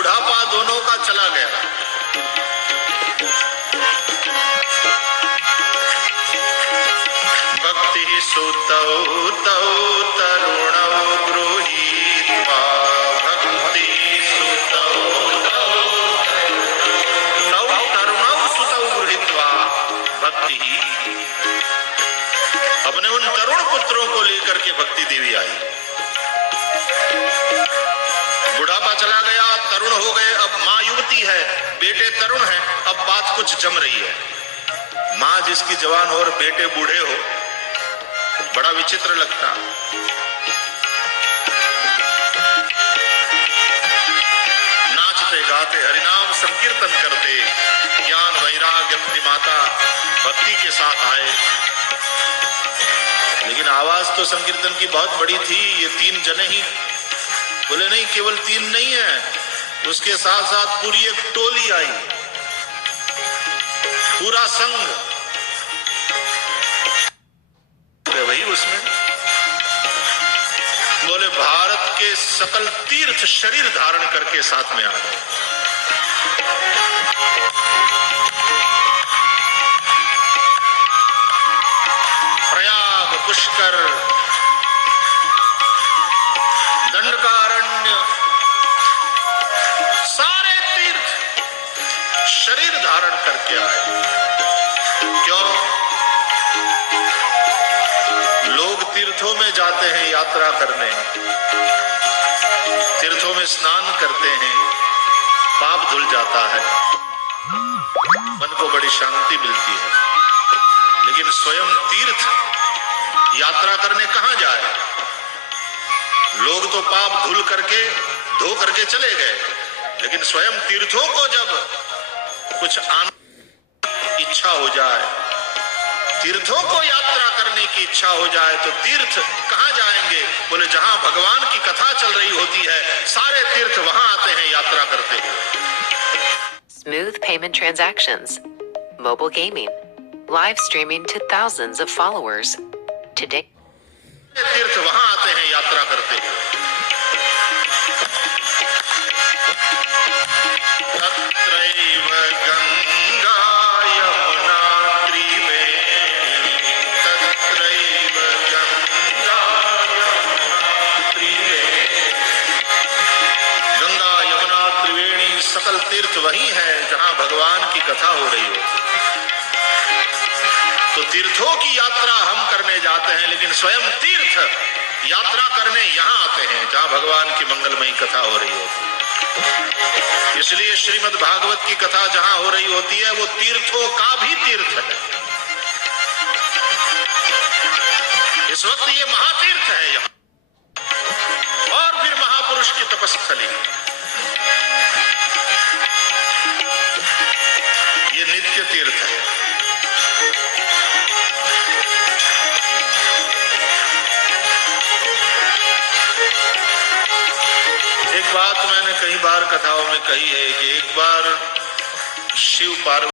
बुढ़ापा दोनों का चला गया। भक्ति सुतौ तौ तरुणौ गृहीत्वा, भक्ति सुतौ तौ तरुणौ सुतौ गृहीत्वा, भक्ति ही अपने उन तरुण पुत्रों को लेकर के भक्ति देवी आई। बुढ़ापा चला गया, तरुण हो गए, अब माँ युवती है, बेटे तरुण है, अब बात कुछ जम रही है। माँ जिसकी जवान हो और बेटे बूढ़े हो, बड़ा विचित्र लगता। नाचते गाते हरिनाम संकीर्तन करते, ज्ञान वैराग्य अपनी माता भक्ति के साथ आए। लेकिन आवाज तो संकीर्तन की बहुत बड़ी थी। ये 3 जने ही बोले, नहीं केवल 3 नहीं है, उसके साथ साथ पूरी एक टोली आई, पूरा संघ वही उसमें। बोले भारत के सकल तीर्थ शरीर धारण करके साथ में आ गए। प्रयाग, पुष्कर, दंडकारण्य, सारे तीर्थ शरीर धारण करके आए। क्यों? लोग तीर्थों में जाते हैं यात्रा करने, तीर्थों में स्नान करते हैं, पाप धुल जाता है, मन को बड़ी शांति मिलती है। लेकिन स्वयं तीर्थ यात्रा करने कहां जाए? लोग तो पाप धुल करके धो करके चले गए, लेकिन स्वयं तीर्थों को जब कुछ आने इच्छा हो जाए, तीर्थों को यात्रा करने की इच्छा हो जाए, तो तीर्थ कहां जाएंगे? बोले जहां भगवान की कथा चल रही होती है, सारे तीर्थ वहां आते हैं यात्रा करते हुए। Smooth payment transactions, mobile gaming, live streaming to thousands of followers. Today, तीर्थ वहां आते हैं यात्रा करते हुए। तत्रैव गंगा यमुना त्रिवेणी, तत्रैव गंगा यमुना त्रिवेणी। गंगा यमुना त्रिवेणी सकल तीर्थ वही है जहां भगवान की कथा हो रही हो। तो तीर्थों की यात्रा हम करने जाते हैं, लेकिन स्वयं तीर्थ यात्रा करने यहां आते हैं जहां भगवान की मंगलमयी कथा हो रही होती है। इसलिए श्रीमद् भागवत की कथा जहां हो रही होती है, वो तीर्थों का भी तीर्थ है। इस वक्त ये महातीर्थ है यहां, और फिर महापुरुष की तपस्थली, ये नित्य तीर्थ है। एक बात मैंने कई बार कथाओं में कही है कि एक बार शिव पार्वती